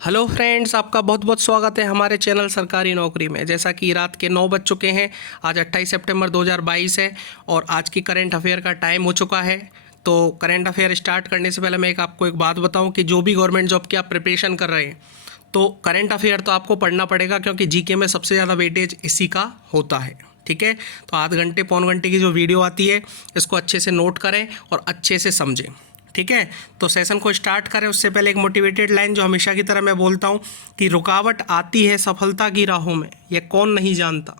Hello friends, आपका बहुत बहुत स्वागत है हमारे चैनल सरकारी नौकरी में। जैसा कि रात के 9 बज चुके हैं, आज 28 सितंबर 2022 है और आज की करंट अफेयर का टाइम हो चुका है। तो करंट अफेयर स्टार्ट करने से पहले मैं आपको एक बात बताऊं कि जो भी गवर्नमेंट जॉब की आप प्रिपरेशन कर रहे हैं तो करंट अफेयर तो आपको पढ़ना पड़ेगा, क्योंकि जीके में सबसे ज़्यादा वेटेज इसी का होता है। ठीक है, तो आध घंटे पौन घंटे की जो वीडियो आती है इसको अच्छे से नोट करें और अच्छे से समझें। ठीक है, तो सेशन को स्टार्ट करें उससे पहले एक मोटिवेटेड लाइन जो हमेशा की तरह मैं बोलता हूँ कि रुकावट आती है सफलता की राहों में, यह कौन नहीं जानता।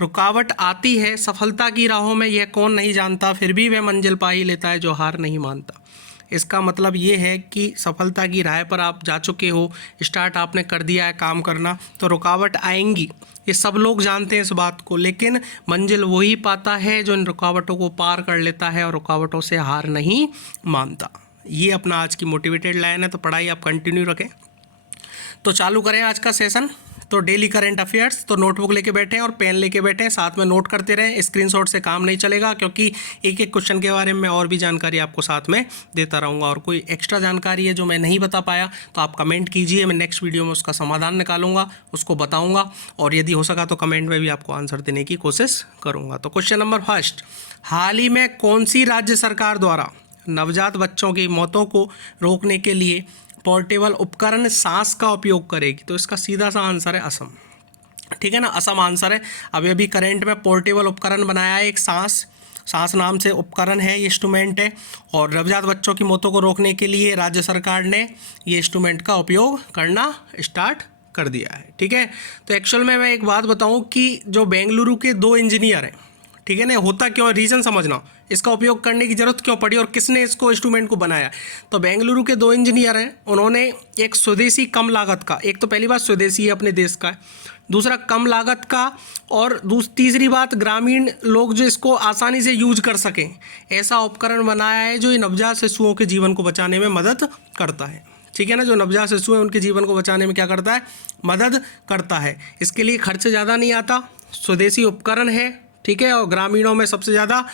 रुकावट आती है सफलता की राहों में, यह कौन नहीं जानता, फिर भी वह मंजिल पा ही लेता है जो हार नहीं मानता। इसका मतलब ये है कि सफलता की राह पर आप जा चुके हो, स्टार्ट आपने कर दिया है काम करना, तो रुकावट आएंगी, ये सब लोग जानते हैं इस बात को, लेकिन मंजिल वही पाता है जो इन रुकावटों को पार कर लेता है और रुकावटों से हार नहीं मानता। ये अपना आज की मोटिवेटेड लाइन है, तो पढ़ाई आप कंटिन्यू रखें। तो चालू करें आज का सेशन। तो डेली करंट अफेयर्स, तो नोटबुक लेके बैठें और पेन लेके बैठें, साथ में नोट करते रहें। स्क्रीनशॉट से काम नहीं चलेगा, क्योंकि एक एक क्वेश्चन के बारे में और भी जानकारी आपको साथ में देता रहूँगा, और कोई एक्स्ट्रा जानकारी है जो मैं नहीं बता पाया तो आप कमेंट कीजिए, मैं नेक्स्ट वीडियो में उसका समाधान निकालूंगा, उसको बताऊँगा, और यदि हो सका तो कमेंट में भी आपको आंसर देने की कोशिश करूँगा। तो क्वेश्चन नंबर फर्स्ट, हाल ही में कौन सी राज्य सरकार द्वारा नवजात बच्चों की मौतों को रोकने के लिए पोर्टेबल उपकरण सांस का उपयोग करेगी? तो इसका सीधा सा आंसर है असम। ठीक है ना, असम आंसर है। अभी अभी करंट में पोर्टेबल उपकरण बनाया है एक सांस नाम से उपकरण है, ये इंस्ट्रूमेंट है, और नवजात बच्चों की मौतों को रोकने के लिए राज्य सरकार ने ये इंस्ट्रूमेंट का उपयोग करना स्टार्ट कर दिया है। ठीक है, तो एक्चुअल में मैं एक बात बताऊं कि जो बेंगलुरु के 2 इंजीनियर हैं, ठीक है ना, होता क्यों है, रीज़न समझना, इसका उपयोग करने की ज़रूरत क्यों पड़ी और किसने इसको इंस्ट्रूमेंट को बनाया। तो बेंगलुरु के 2 इंजीनियर हैं, उन्होंने एक स्वदेशी कम लागत का, एक तो पहली बात स्वदेशी है अपने देश का है, दूसरा कम लागत का, और तीसरी बात ग्रामीण लोग जो इसको आसानी से यूज कर सकें, ऐसा उपकरण बनाया है जो नवजात शिशुओं के जीवन को बचाने में मदद करता है। ठीक है ना, जो नवजात शिशु हैं उनके जीवन को बचाने में क्या करता है, मदद करता है। इसके लिए खर्च ज़्यादा नहीं आता, स्वदेशी उपकरण है। ठीक है, और ग्रामीणों में सबसे ज़्यादा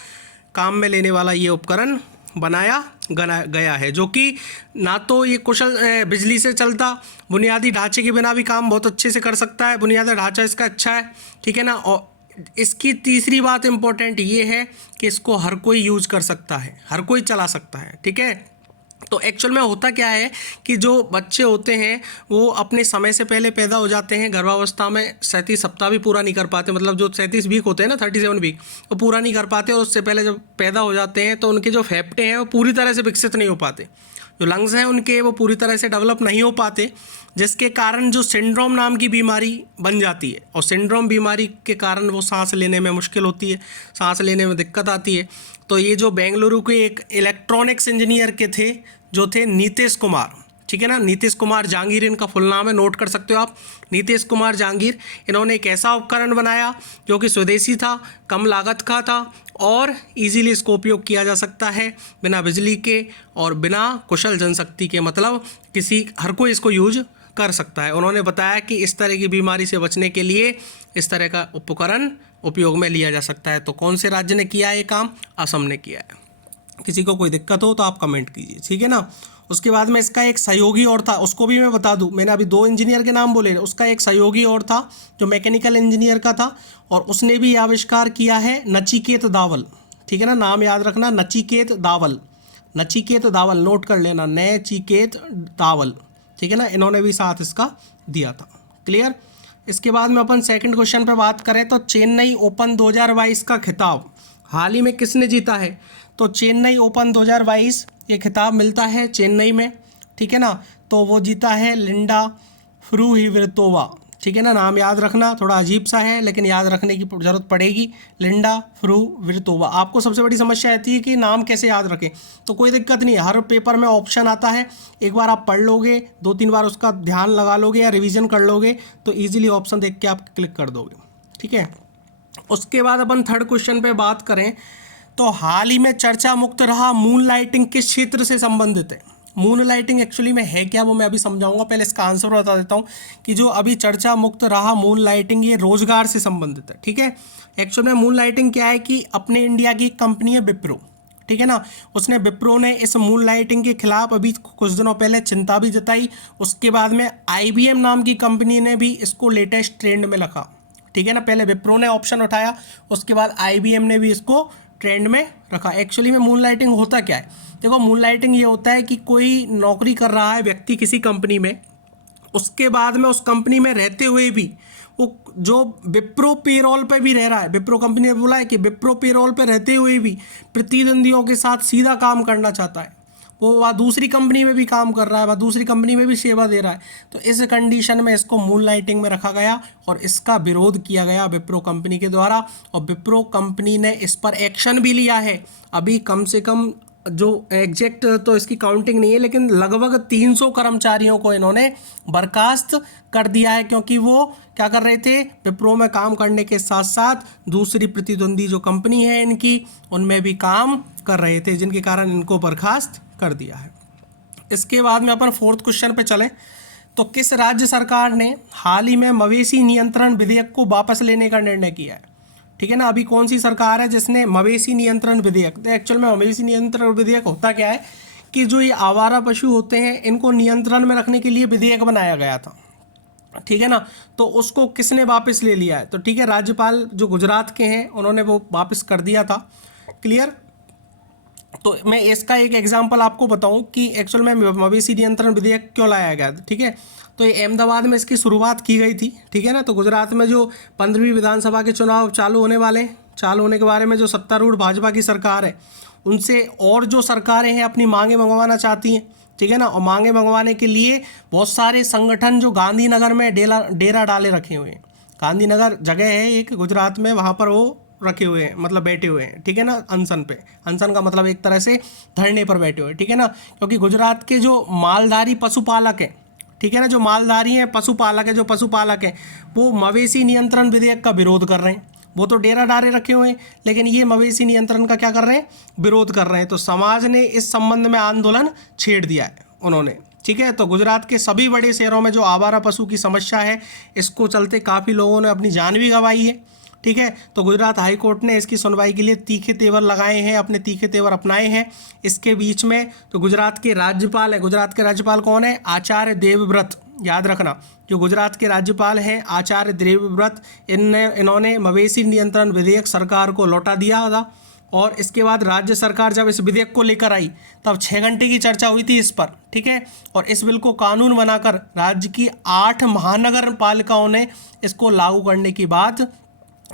काम में लेने वाला ये उपकरण बनाया गया है, जो कि ना तो ये कुशल बिजली से चलता, बुनियादी ढांचे के बिना भी काम बहुत अच्छे से कर सकता है, बुनियादी ढांचा इसका अच्छा है। ठीक है ना, और इसकी तीसरी बात इम्पोर्टेंट ये है कि इसको हर कोई यूज कर सकता है, हर कोई चला सकता है। ठीक है, तो एक्चुअल में होता क्या है कि जो बच्चे होते हैं वो अपने समय से पहले पैदा हो जाते हैं, गर्भावस्था में 37 सप्ताह भी पूरा नहीं कर पाते, मतलब जो 37 वीक होते हैं ना, 37 वीक, वो पूरा नहीं कर पाते, और उससे पहले जब पैदा हो जाते हैं तो उनके जो फेफड़े हैं वो पूरी तरह से विकसित नहीं हो पाते, जो लंग्स हैं उनके वो पूरी तरह से डेवलप नहीं हो पाते, जिसके कारण जो सिंड्रोम नाम की बीमारी बन जाती है, और सिंड्रोम बीमारी के कारण वो सांस लेने में मुश्किल होती है, सांस लेने में दिक्कत आती है। तो ये जो बेंगलुरु के एक इलेक्ट्रॉनिक्स इंजीनियर के थे जो थे नीतीश कुमार, ठीक है ना, नीतीश कुमार जहांगीर इनका फुल नाम है, नोट कर सकते हो आप, नीतीश कुमार जहांगीर। इन्होंने एक ऐसा उपकरण बनाया जो कि स्वदेशी था, कम लागत का था, और इजीली इसको उपयोग किया जा सकता है बिना बिजली के और बिना कुशल जनशक्ति के, मतलब हर कोई इसको यूज कर सकता है। उन्होंने बताया कि इस तरह की बीमारी से बचने के लिए इस तरह का उपकरण उपयोग में लिया जा सकता है। तो कौन से राज्य ने किया ये काम? असम ने किया है। किसी को कोई दिक्कत हो तो आप कमेंट कीजिए, ठीक है ना। उसके बाद में इसका एक सहयोगी और था, उसको भी मैं बता दूं, मैंने अभी 2 इंजीनियर के नाम बोले, उसका एक सहयोगी और था जो मैकेनिकल इंजीनियर का था, और उसने भी आविष्कार किया है, नचिकेत दावल। ठीक है ना, नाम याद रखना, नचिकेत दावल, नचिकेत दावल, नोट कर लेना, नचिकेत दावल। ठीक है ना, इन्होंने भी साथ इसका दिया था। क्लियर। इसके बाद में अपन सेकंड क्वेश्चन पे बात करें तो चेन्नई ओपन 2022 का खिताब हाल ही में किसने जीता है? तो चेन्नई ओपन 2022 ये खिताब मिलता है चेन्नई में। ठीक है ना, तो वो जीता है लिंडा फ्रुहिविर्तोवा। ठीक है ना, नाम याद रखना, थोड़ा अजीब सा है लेकिन याद रखने की ज़रूरत पड़ेगी, लिंडा फ्रुहिविर्तोवा। आपको सबसे बड़ी समस्या आती है कि नाम कैसे याद रखें, तो कोई दिक्कत नहीं है, हर पेपर में ऑप्शन आता है, एक बार आप पढ़ लोगे, 2-3 बार उसका ध्यान लगा लोगे या रिवीजन कर लोगे तो ईजिली ऑप्शन देख के आप क्लिक कर दोगे। ठीक है, उसके बाद अपन थर्ड क्वेश्चन पे बात करें तो हाल ही में चर्चा मुक्त रहा मून लाइटिंग किस क्षेत्र से संबंधित है? मून लाइटिंग एक्चुअली में है क्या वो मैं अभी समझाऊंगा, पहले इसका आंसर बता देता हूँ कि जो अभी चर्चा मुक्त रहा मून लाइटिंग ये रोजगार से संबंधित है। ठीक है, एक्चुअल में मून लाइटिंग क्या है कि अपने इंडिया की कंपनी है विप्रो, ठीक है ना। उसने विप्रो ने इस मून लाइटिंग के खिलाफ अभी कुछ दिनों पहले चिंता भी जताई। उसके बाद में IBM नाम की कंपनी ने भी इसको लेटेस्ट ट्रेंड में रखा, ठीक है ना। पहले विप्रो ने ऑप्शन उठाया, उसके बाद IBM ने भी इसको ट्रेंड में रखा। एक्चुअली में मून लाइटिंग होता क्या है, देखो मून लाइटिंग ये होता है कि कोई नौकरी कर रहा है व्यक्ति किसी कंपनी में, उसके बाद में उस कंपनी में रहते हुए भी वो जो विप्रो पेरोल पे भी रह रहा है, विप्रो कंपनी ने बोला है कि विप्रो पेरोल पे रहते हुए भी प्रतिद्वंदियों के साथ सीधा काम करना चाहता है, वो वह दूसरी कंपनी में भी काम कर रहा है, वह दूसरी कंपनी में भी सेवा दे रहा है, तो इस कंडीशन में इसको मून लाइटिंग में रखा गया और इसका विरोध किया गया विप्रो कंपनी के द्वारा। और विप्रो कंपनी ने इस पर एक्शन भी लिया है। अभी कम से कम जो एग्जैक्ट तो इसकी काउंटिंग नहीं है, लेकिन लगभग 300 कर्मचारियों को इन्होंने बर्खास्त कर दिया है, क्योंकि वो क्या कर रहे थे, विप्रो में काम करने के साथ साथ दूसरी प्रतिद्वंदी जो कंपनी है इनकी उनमें भी काम कर रहे थे, जिनके कारण इनको बर्खास्त कर दिया है। इसके बाद में अपन फोर्थ क्वेश्चन पे चलें तो किस राज्य सरकार ने हाल ही में मवेशी नियंत्रण विधेयक को वापस लेने का निर्णय किया है, ठीक है ना। अभी कौन सी सरकार है जिसने मवेशी नियंत्रण विधेयक, तो एक्चुअल में मवेशी नियंत्रण विधेयक होता क्या है कि जो ये आवारा पशु होते हैं इनको नियंत्रण में रखने के लिए विधेयक बनाया गया था, ठीक है ना। तो उसको किसने वापस ले लिया है, तो ठीक है राज्यपाल जो गुजरात के हैं उन्होंने वो वापस कर दिया था, क्लियर। तो मैं इसका एक एग्जांपल आपको बताऊं कि एक्चुअल में मवेशी नियंत्रण विधेयक क्यों लाया गया, ठीक है। तो ये अहमदाबाद में इसकी शुरुआत की गई थी, ठीक है ना। तो गुजरात में जो 15वीं विधानसभा के चुनाव चालू होने वाले हैं, चालू होने के बारे में जो सत्तारूढ़ भाजपा की सरकार है उनसे और जो सरकारें हैं अपनी मांगें मंगवाना चाहती हैं, ठीक है ना। और मांगें मंगवाने के लिए बहुत सारे संगठन जो गांधीनगर में डेरा डाले रखे हुए हैं, गांधीनगर जगह है एक गुजरात में, वहाँ पर वो रखे हुए हैं, मतलब बैठे हुए हैं, ठीक है ना, अनशन पे। अनशन का मतलब एक तरह से धरने पर बैठे हुए हैं, ठीक है ना। क्योंकि गुजरात के जो मालधारी पशुपालक हैं, ठीक है ना, जो मालधारी हैं पशुपालक है, जो पशुपालक हैं वो मवेशी नियंत्रण विधेयक का विरोध कर रहे हैं। वो तो डेरा डाले रखे हुए हैं, लेकिन ये मवेशी नियंत्रण का क्या कर रहे हैं, विरोध कर रहे हैं। तो समाज ने इस संबंध में आंदोलन छेड़ दिया है उन्होंने, ठीक है। तो गुजरात के सभी बड़े शहरों में जो आवारा पशु की समस्या है, इसको चलते काफ़ी लोगों ने अपनी जान भी गंवाई है, ठीक है। तो गुजरात हाई कोर्ट ने इसकी सुनवाई के लिए तीखे तेवर लगाए हैं, अपने तीखे तेवर अपनाए हैं। इसके बीच में तो गुजरात के राज्यपाल है, गुजरात के राज्यपाल कौन है, आचार्य देवव्रत, याद रखना, जो गुजरात के राज्यपाल हैं आचार्य देवव्रत, इन्होंने मवेशी नियंत्रण विधेयक सरकार को लौटा दिया था। और इसके बाद राज्य सरकार जब इस विधेयक को लेकर आई तब 6 घंटे की चर्चा हुई थी इस पर, ठीक है। और इस बिल को कानून बनाकर राज्य की 8 महानगर पालिकाओं ने इसको लागू करने की बात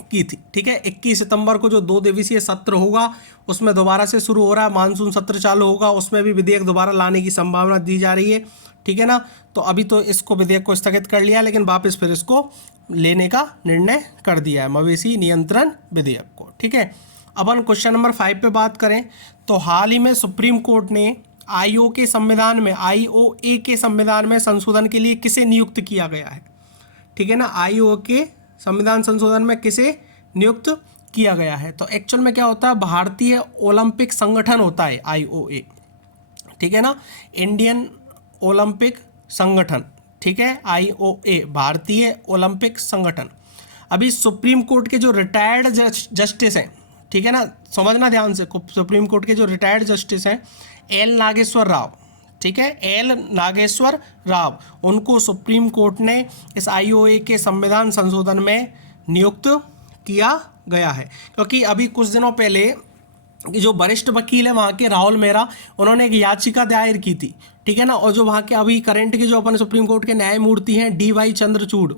की थी, ठीक है। 21 सितंबर को जो 2 दिवसीय सत्र होगा उसमें दोबारा से शुरू हो रहा है, मानसून सत्र चालू होगा, उसमें भी विधेयक दोबारा लाने की संभावना दी जा रही है, ठीक है ना। तो अभी तो इसको विधेयक को स्थगित कर लिया, लेकिन वापस फिर इसको लेने का निर्णय कर दिया है, मवेशी नियंत्रण विधेयक को, ठीक है। अपन क्वेश्चन नंबर 5 पे बात करें तो हाल ही में सुप्रीम कोर्ट ने IOA के संविधान में संशोधन के लिए किसे नियुक्त किया गया है, ठीक है ना। IOA के संविधान संशोधन में किसे नियुक्त किया गया है, तो एक्चुअल में क्या होता है, भारतीय ओलंपिक संगठन होता है IOA, ठीक है ना, इंडियन ओलंपिक संगठन, ठीक है। IOA भारतीय ओलंपिक संगठन। अभी सुप्रीम कोर्ट के जो रिटायर्ड जस्टिस हैं, ठीक है ना, समझना ध्यान से, सुप्रीम कोर्ट के जो रिटायर्ड जस्टिस हैं L नागेश्वर राव, ठीक है, L नागेश्वर राव, उनको सुप्रीम कोर्ट ने इस IOA के संविधान संशोधन में नियुक्त किया गया है। क्योंकि अभी कुछ दिनों पहले जो वरिष्ठ वकील है वहाँ के राहुल मेहरा, उन्होंने एक याचिका दायर की थी, ठीक है ना। और जो वहाँ के अभी करंट के जो अपन सुप्रीम कोर्ट के न्यायमूर्ति हैं DY चंद्रचूड़,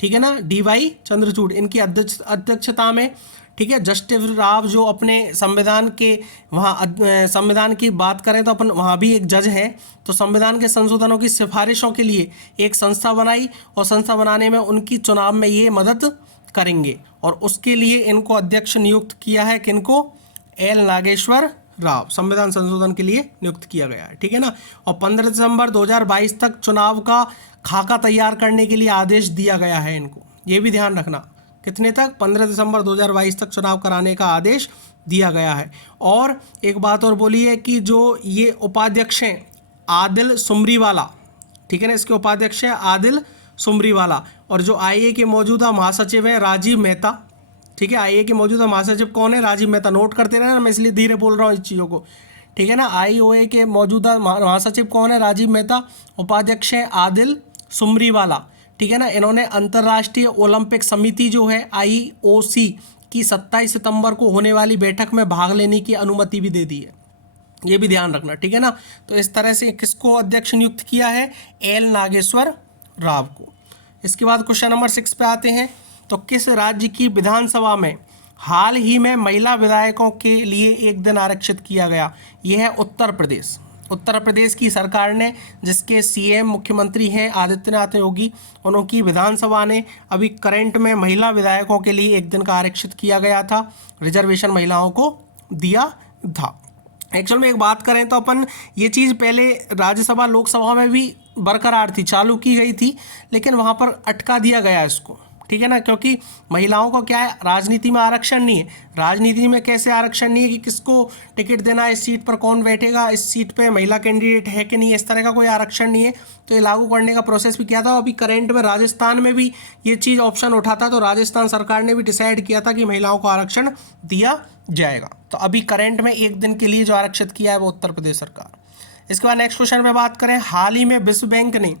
ठीक है ना, DY चंद्रचूड़, इनकी अध्यक्षता में, ठीक है, जस्टिस राव जो अपने संविधान के वहाँ संविधान की बात करें तो अपन वहाँ भी एक जज हैं, तो संविधान के संशोधनों की सिफारिशों के लिए एक संस्था बनाई और संस्था बनाने में उनकी चुनाव में ये मदद करेंगे, और उसके लिए इनको अध्यक्ष नियुक्त किया है, किनको, L नागेश्वर राव, संविधान संशोधन के लिए नियुक्त किया गया है, ठीक है ना। और 15 दिसंबर 2022 तक चुनाव का खाका तैयार करने के लिए आदेश दिया गया है इनको, ये भी ध्यान रखना, कितने तक, 15 दिसंबर 2022 तक चुनाव कराने का आदेश दिया गया है। और एक बात और बोली है कि जो ये उपाध्यक्ष हैं आदिल सुमरीवाला, ठीक है ना, इसके उपाध्यक्ष हैं आदिल सुमरीवाला, और जो IA के मौजूदा महासचिव हैं राजीव मेहता, ठीक है, आईए के मौजूदा महासचिव कौन है? राजीव मेहता। नोट करते रहना, मैं इसलिए धीरे बोल रहा हूँ इस चीज़ों को, ठीक है ना। आईओए के मौजूदा महासचिव कौन है? राजीव मेहता। उपाध्यक्ष है आदिल सुमरीवाला, ठीक है ना। इन्होंने अंतर्राष्ट्रीय ओलंपिक समिति जो है IOC की 27 सितंबर को होने वाली बैठक में भाग लेने की अनुमति भी दे दी है, ये भी ध्यान रखना, ठीक है ना। तो इस तरह से किसको अध्यक्ष नियुक्त किया है? एल नागेश्वर राव को। इसके बाद क्वेश्चन नंबर 6 पे आते हैं। तो किस राज्य की विधानसभा में हाल ही में महिला विधायकों के लिए एक दिन आरक्षित किया गया? यह है उत्तर प्रदेश। उत्तर प्रदेश की सरकार ने, जिसके CM मुख्यमंत्री हैं आदित्यनाथ योगी, उनकी विधानसभा ने अभी करंट में महिला विधायकों के लिए एक दिन का आरक्षित किया गया था, रिजर्वेशन महिलाओं को दिया था। एक्चुअल में एक बात करें तो अपन ये चीज़ पहले राज्यसभा लोकसभा में भी बरकरार थी, चालू की गई थी, लेकिन वहाँ पर अटका दिया गया इसको, ठीक है ना। क्योंकि महिलाओं को क्या है, राजनीति में आरक्षण नहीं है। राजनीति में कैसे आरक्षण नहीं है कि किसको टिकट देना है, इस सीट पर कौन बैठेगा, इस सीट पे महिला कैंडिडेट है कि नहीं, इस तरह का कोई आरक्षण नहीं है। तो ये लागू करने का प्रोसेस भी किया था। अभी करंट में राजस्थान में भी ये चीज़ ऑप्शन उठा था, तो राजस्थान सरकार ने भी डिसाइड किया था कि महिलाओं को आरक्षण दिया जाएगा। तो अभी करंट में एक दिन के लिए जो आरक्षित किया है वो उत्तर प्रदेश सरकार। इसके बाद नेक्स्ट क्वेश्चन पे बात करें। हाल ही में विश्व बैंक ने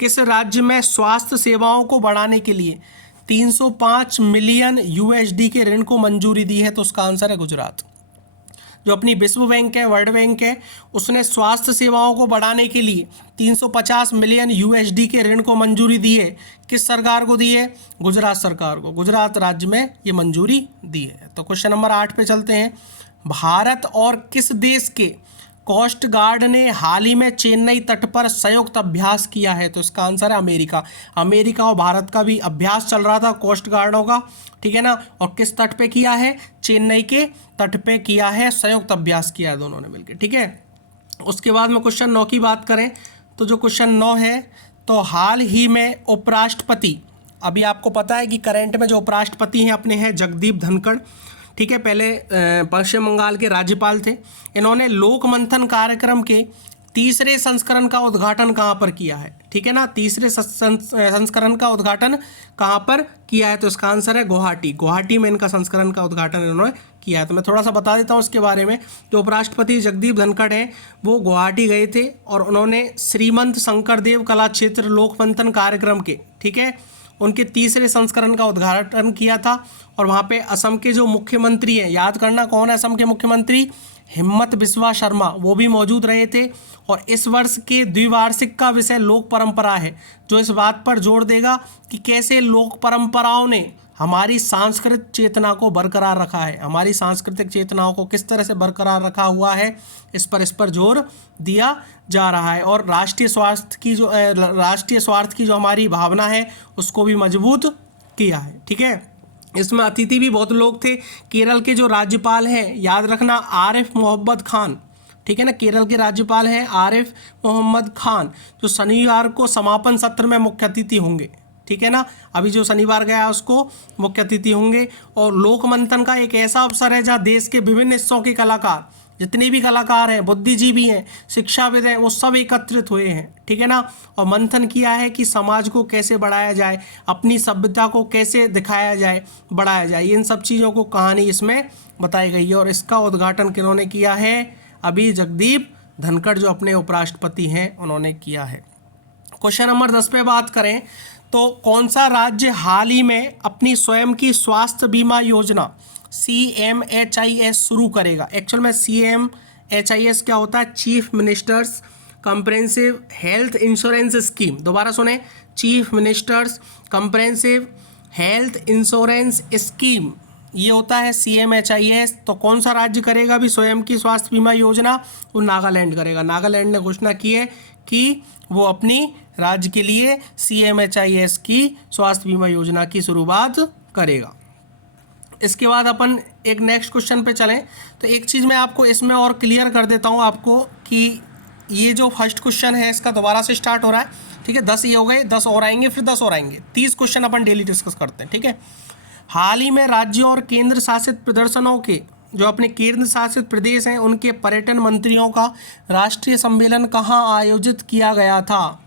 किस राज्य में स्वास्थ्य सेवाओं को बढ़ाने के लिए 305 मिलियन USD के ऋण को मंजूरी दी है? तो उसका आंसर है गुजरात। जो अपनी विश्व बैंक है, वर्ल्ड बैंक है, उसने स्वास्थ्य सेवाओं को बढ़ाने के लिए 350 मिलियन USD के ऋण को मंजूरी दी है। किस सरकार को दी है? गुजरात सरकार को। गुजरात राज्य में ये मंजूरी दी है। तो क्वेश्चन नंबर 8 पे चलते हैं। भारत और किस देश के कोस्ट गार्ड ने हाल ही में चेन्नई तट पर संयुक्त अभ्यास किया है? तो इसका आंसर है अमेरिका। अमेरिका और भारत का भी अभ्यास चल रहा था कोस्ट गार्डों का, ठीक है ना। और किस तट पे किया है? चेन्नई के तट पे किया है, संयुक्त अभ्यास किया है दोनों ने मिलकर, ठीक है। उसके बाद में क्वेश्चन 9 की बात करें तो जो क्वेश्चन 9 है, तो हाल ही में उपराष्ट्रपति, अभी आपको पता है कि करंट में जो उपराष्ट्रपति हैं अपने हैं जगदीप धनखड़, ठीक है। पहले पश्चिम बंगाल के राज्यपाल थे। इन्होंने लोक मंथन कार्यक्रम के तीसरे संस्करण का उद्घाटन कहाँ पर किया है? ठीक है ना, तीसरे संस्करण का उद्घाटन कहाँ पर किया है? तो इसका आंसर है गुवाहाटी। गुवाहाटी में इनका संस्करण का उद्घाटन इन्होंने किया है। तो मैं थोड़ा सा बता देता हूँ इसके बारे में। जो उपराष्ट्रपति जगदीप धनखड़ हैं वो गुवाहाटी गए थे और उन्होंने श्रीमंत शंकरदेव कला क्षेत्र लोक मंथन कार्यक्रम के, ठीक है, उनके तीसरे संस्करण का उद्घाटन किया था। और वहाँ पे असम के जो मुख्यमंत्री हैं, याद करना कौन है असम के मुख्यमंत्री? हिम्मत बिस्वा शर्मा, वो भी मौजूद रहे थे। और इस वर्ष के द्विवार्षिक का विषय लोक परंपरा है, जो इस बात पर जोर देगा कि कैसे लोक परंपराओं ने हमारी सांस्कृतिक चेतना को बरकरार रखा है, हमारी सांस्कृतिक चेतनाओं को किस तरह से बरकरार रखा हुआ है, इस पर जोर दिया जा रहा है। और राष्ट्रीय स्वार्थ की जो हमारी भावना है उसको भी मजबूत किया है, ठीक है। इसमें अतिथि भी बहुत लोग थे। केरल के जो राज्यपाल हैं, याद रखना, आरिफ मोहम्मद खान, ठीक है ना, केरल के राज्यपाल हैं आरिफ मोहम्मद खान, जो शनिवार को समापन सत्र में मुख्य अतिथि होंगे, ठीक है ना। अभी जो शनिवार गया उसको मुख्य अतिथि होंगे। और लोक मंथन का एक ऐसा अवसर है जहाँ देश के विभिन्न हिस्सों के कलाकार, जितने भी कलाकार हैं, बुद्धिजीवी हैं, शिक्षाविद हैं, वो सब एकत्रित हुए हैं, ठीक है ना। और मंथन किया है कि समाज को कैसे बढ़ाया जाए, अपनी सभ्यता को कैसे दिखाया जाए, बढ़ाया जाए, इन सब चीज़ों को कहानी इसमें बताई गई है। और इसका उद्घाटन किन्होंने किया है? अभी जगदीप धनखड़ जो अपने उपराष्ट्रपति हैं उन्होंने किया है। क्वेश्चन नंबर 10 पे बात करें तो कौन सा राज्य हाल ही में अपनी स्वयं की स्वास्थ्य बीमा योजना CMHIS शुरू करेगा? एक्चुअल में CMHIS क्या होता है? Chief ministers comprehensive health insurance scheme. दोबारा सुने, chief ministers comprehensive health insurance scheme, ये होता है CMHIS। तो कौन सा राज्य करेगा अभी स्वयं की स्वास्थ्य बीमा योजना? वो नागालैंड करेगा। नागालैंड ने घोषणा की है कि वो अपनी राज्य के लिए CMHIS की स्वास्थ्य बीमा योजना की शुरुआत करेगा। इसके बाद अपन एक नेक्स्ट क्वेश्चन पे चलें। तो एक चीज़ मैं आपको इसमें और क्लियर कर देता हूँ आपको कि ये जो फर्स्ट क्वेश्चन है इसका दोबारा से स्टार्ट हो रहा है, ठीक है। 10 ये हो गए, 10 और आएंगे, फिर 10 और आएंगे, 30 क्वेश्चन अपन डेली डिस्कस करते हैं, ठीक है। हाल ही में राज्यों और केंद्र शासित प्रदर्शनों के, जो अपने केंद्र शासित प्रदेश हैं, उनके पर्यटन मंत्रियों का राष्ट्रीय सम्मेलन कहाँ आयोजित किया गया था?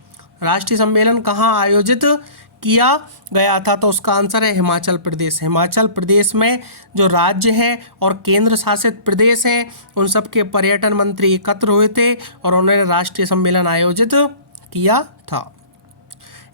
राष्ट्रीय सम्मेलन कहाँ आयोजित किया गया था, तो उसका आंसर है हिमाचल प्रदेश। हिमाचल प्रदेश में जो राज्य है और केंद्र शासित प्रदेश हैं उन सब के पर्यटन मंत्री एकत्र हुए थे और उन्होंने राष्ट्रीय सम्मेलन आयोजित किया था।